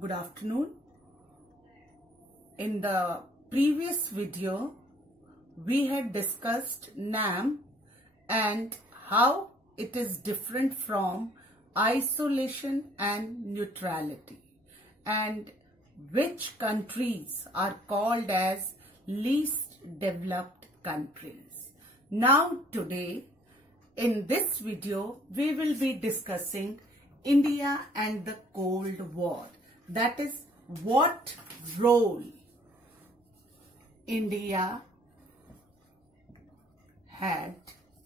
Good afternoon. In the previous video, we had discussed NAM and how it is different from isolation and neutrality, and which countries are called as least developed countries. Now today, in this video, we will be discussing India and the Cold War. That is, what role India had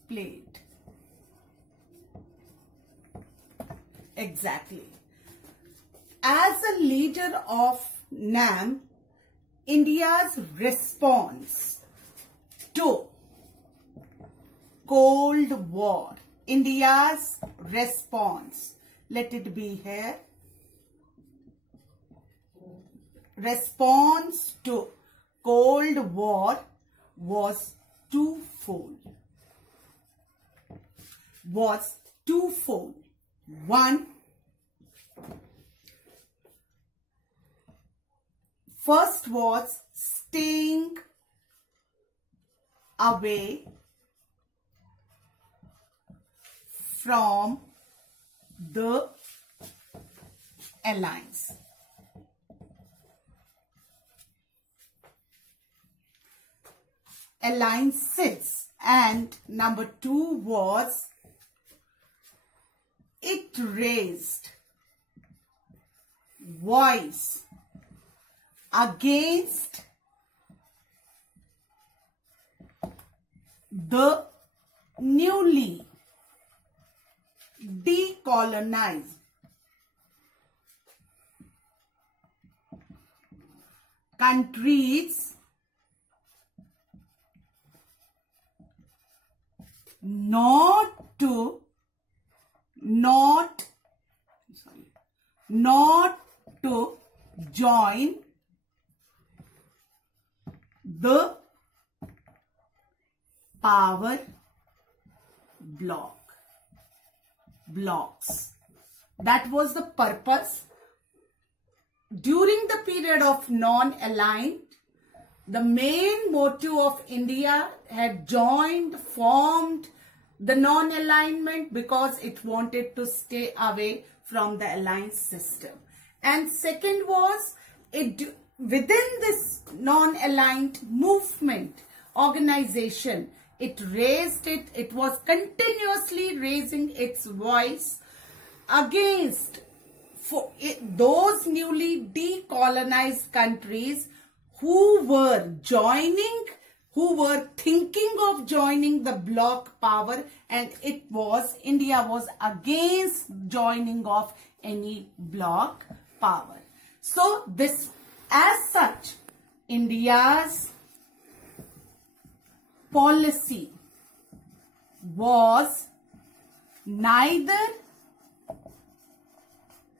played. Exactly. As a leader of NAM, India's response to Cold War, India's response, let it be here, response to Cold War was twofold. One, first was staying away from the alliance. Alliances. And number two was it raised voice against the newly decolonized countries not to join the power blocks. That was the purpose. During the period of non-aligned, the main motive of India had formed the non-alignment because it wanted to stay away from the alliance system. And second was, within this non-aligned movement, organization, it was continuously raising its voice against those newly decolonized countries who were thinking of joining the bloc power, and India was against joining of any bloc power. So this, as such, India's policy was neither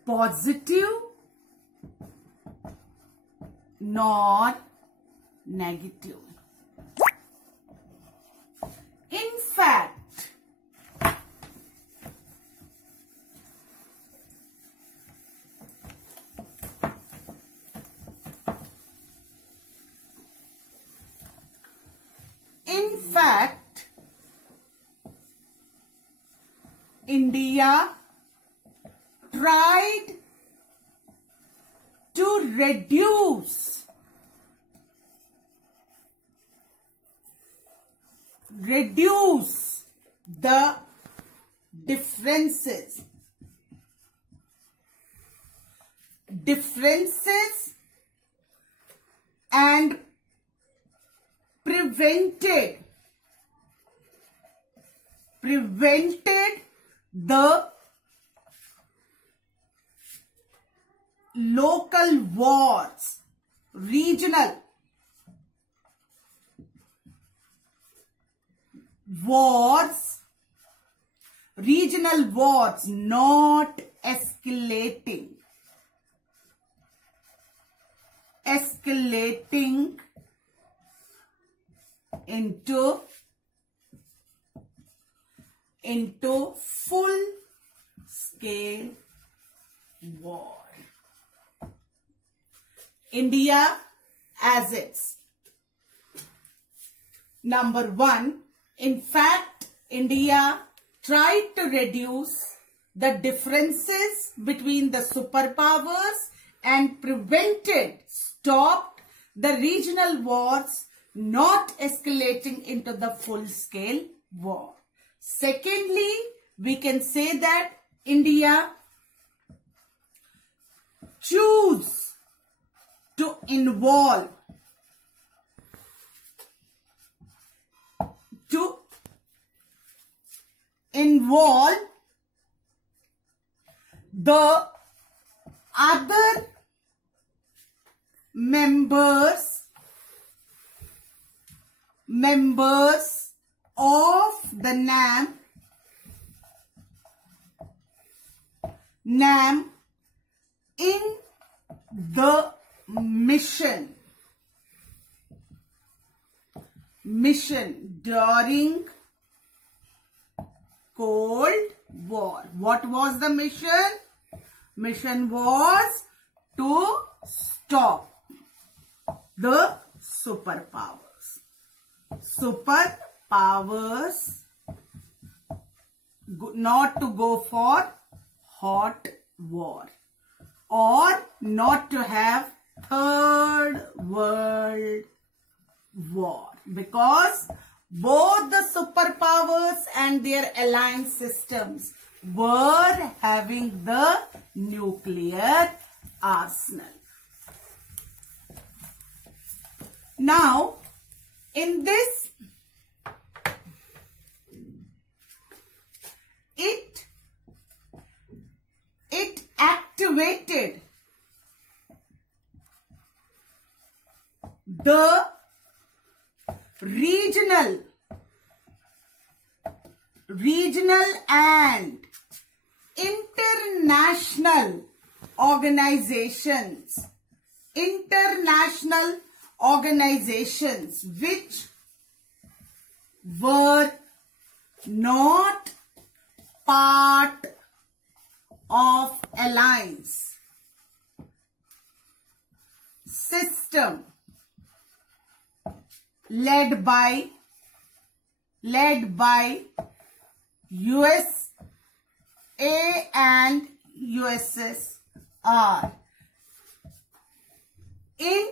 positive nor negative. In fact, India tried to reduce the differences and prevented the local wars, regional wars not escalating into full scale war. India as its number one. In fact, India tried to reduce the differences between the superpowers and stopped the regional wars not escalating into the full-scale war. Secondly, we can say that India chose to involve the other members of the NAM in the mission during Cold War. What was the mission? Mission was to stop the superpowers not to go for hot war or not to have Third World War, because both the superpowers and their alliance systems were having the nuclear arsenal. Now, in this, it activated the regional and international organizations which were not part of alliance system led by USA and USSR in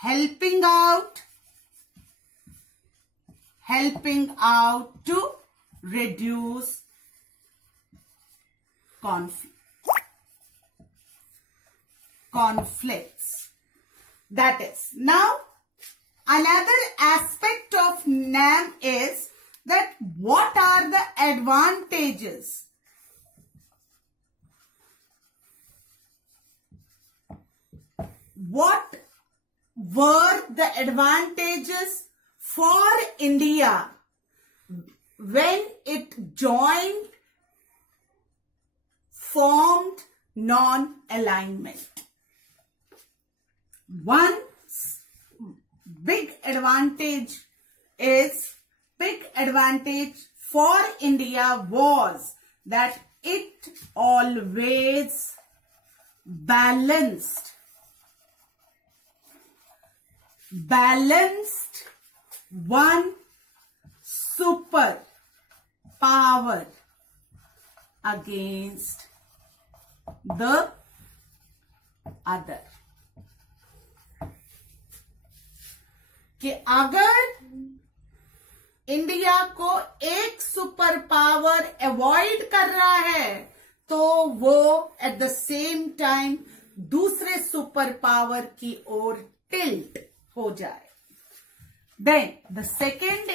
helping out to reduce conflicts. That is, now another aspect of NAM is that what are the advantages? What were the advantages for India when it formed non-alignment? One big advantage for India was that it always balanced one superpower against the other. कि अगर India को एक super power avoid कर रहा है तो वो at the same time दूसरे सुपर पावर की ओर टिल्ट हो जाए. Then the second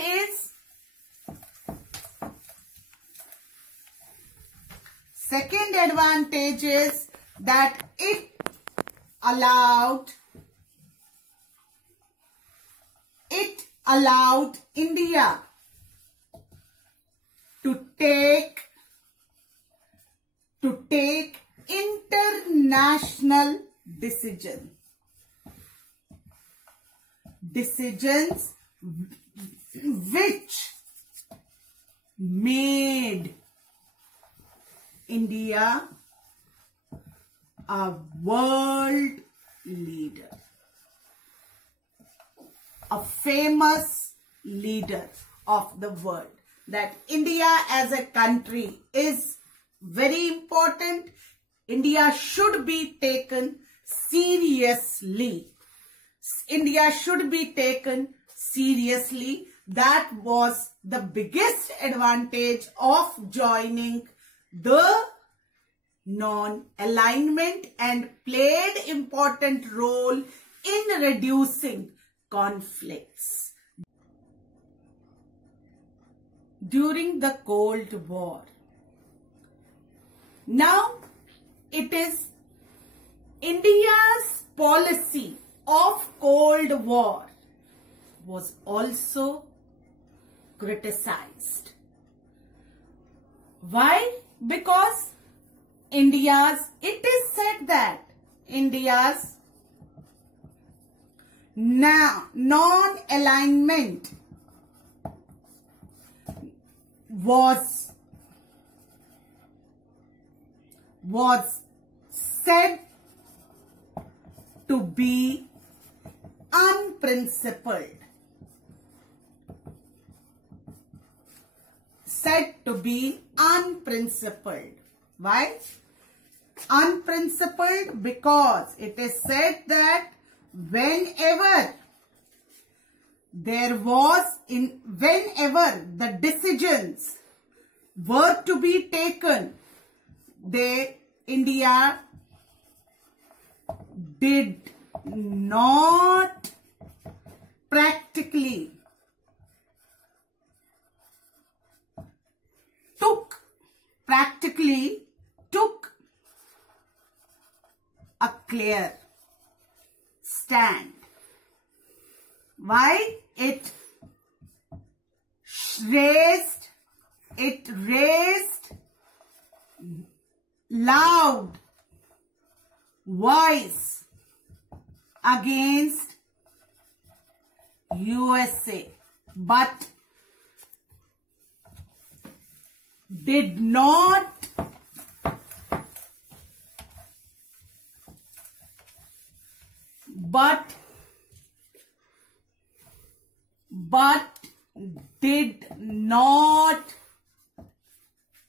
advantage is that it allowed India to take international decisions which made India a world leader, a famous leader of the world. That India as a country is very important. India should be taken seriously. India should be taken seriously. That was the biggest advantage of joining the non-alignment and played important role in reducing conflicts. During the Cold War. Now, it is India's policy of Cold War was also criticized. Why? Because it is said that India's non-alignment was said to be unprincipled. Why? Unprincipled because it is said that whenever the decisions were to be taken, India did not practically took a clear stand. Why? It raised loud voice against USA, but did not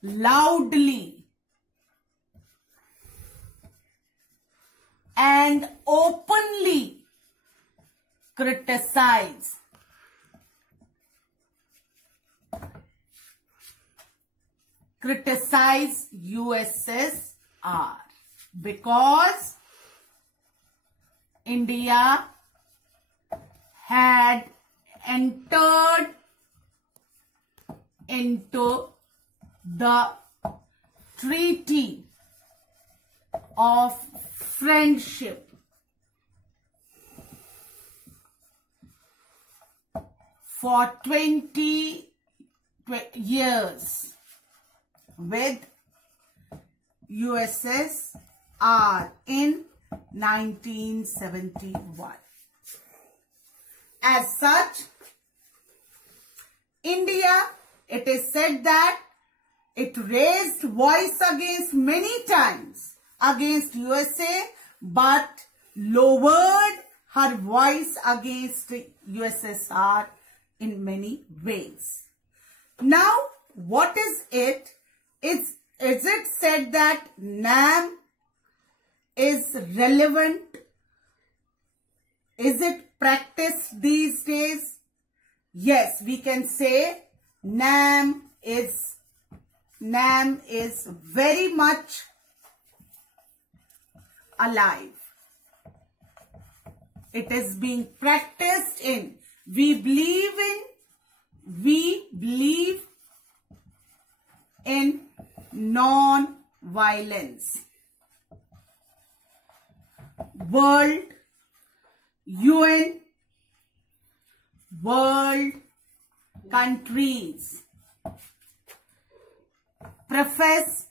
loudly and openly criticize USSR because India had entered into the Treaty of Friendship for 20 years with USSR in 1971. As such, India, it is said that it raised voice against many times against USA, but lowered her voice against USSR in many ways. Now, what is it? Is it said that NAM is relevant? Is it practiced these days? Yes, we can say NAM is very much alive. It is being practiced in. We believe in non-violence. World, UN, world countries profess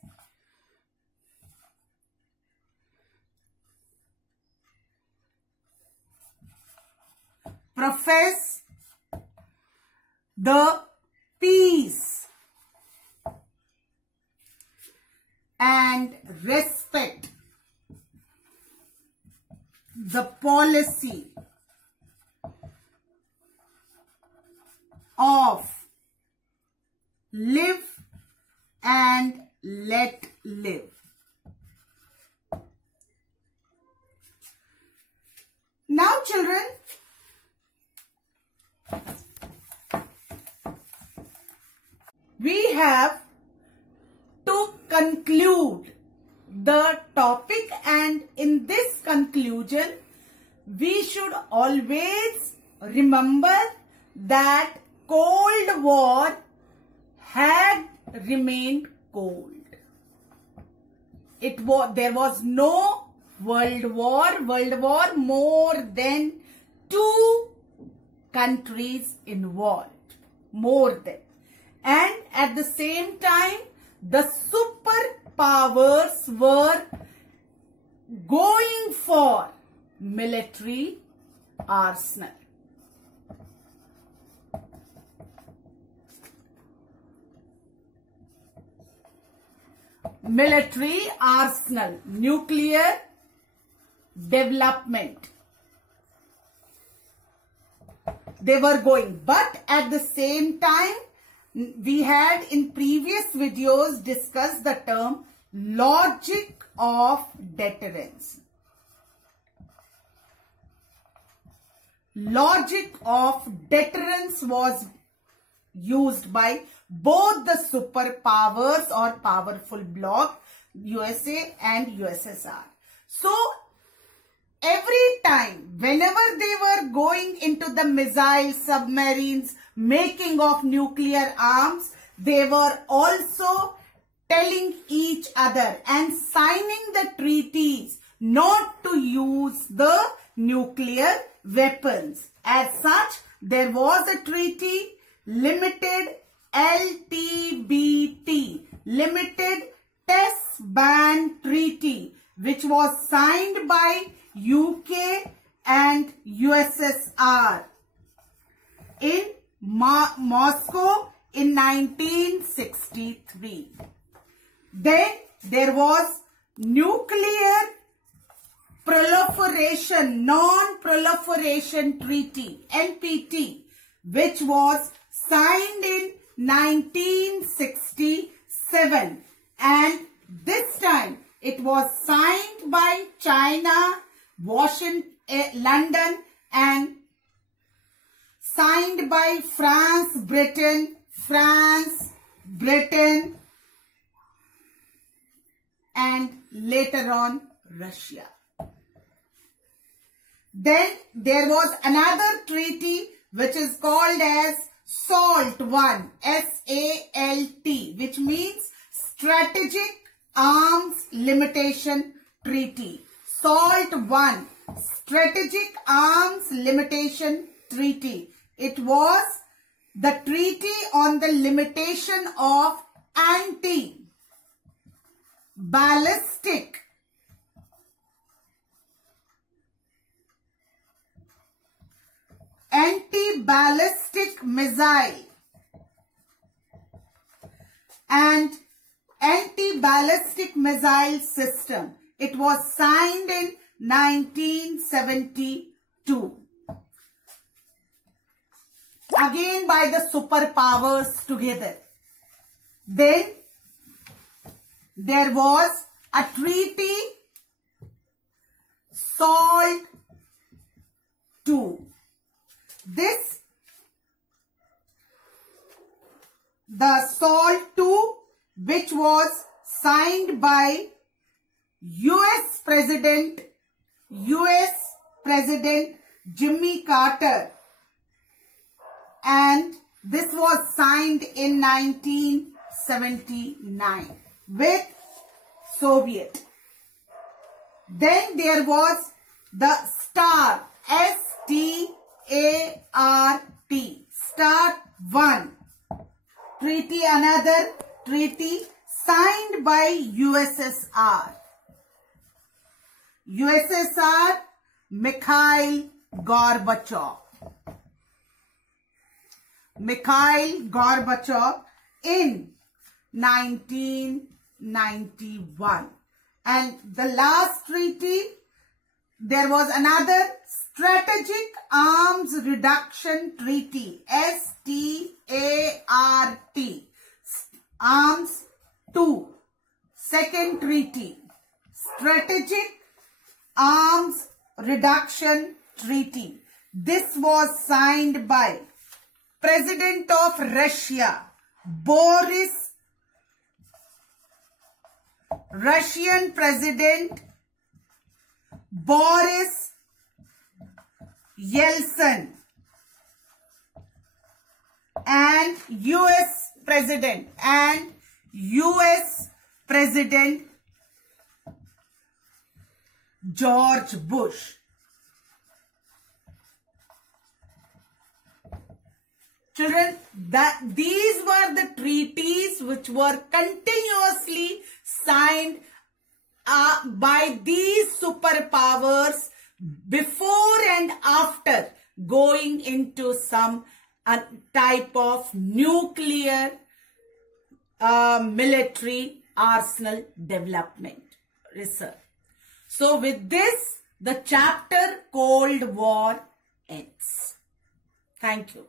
the peace and respect the policy of live and let live. Now children, we have to conclude the topic, and in this conclusion we should always remember that Cold War had remained cold. There was no World War. More than 2 countries involved, more than. And at the same time, the superpowers were going for military arsenal. Military arsenal, nuclear development. They were going, but at the same time, we had in previous videos discussed the term logic of deterrence. Logic of deterrence was used by both the superpowers or powerful bloc, USA and USSR. So, every time, whenever they were going into the missiles, submarines, making of nuclear arms, they were also telling each other and signing the treaties not to use the nuclear weapons. As such, there was a treaty, limited LTBT, Limited Test Ban Treaty, which was signed by UK and USSR in Moscow in 1963. Then there was Nuclear Proliferation, Non-Proliferation Treaty, NPT, which was signed in 1967, and this time it was signed by China, Washington, London, and signed by France, Britain, and later on Russia. Then there was another treaty which is called as SALT-1, S-A-L-T, which means Strategic Arms Limitation Treaty. SALT-1, Strategic Arms Limitation Treaty. It was the treaty on the limitation of anti-ballistic missile and anti-ballistic missile system. It was signed in 1972. Again by the superpowers together. Then there was a treaty, SALT-2. The SALT-2, which was signed by US President Jimmy Carter, and this was signed in 1979 with Soviet. Then there was the START, S-T-A-R-T, START-1 treaty, another treaty signed by USSR. Mikhail Gorbachev in 1990 1991. And the last treaty, there was another Strategic Arms Reduction Treaty, START, Arms 2, second treaty, Strategic Arms Reduction Treaty. This was signed by President of Russia, Russian President Boris Yeltsin, and US President George Bush. Children, these were the treaties which were continuously signed by these superpowers before and after going into some type of nuclear military arsenal development research. So with this, the chapter Cold War ends. Thank you.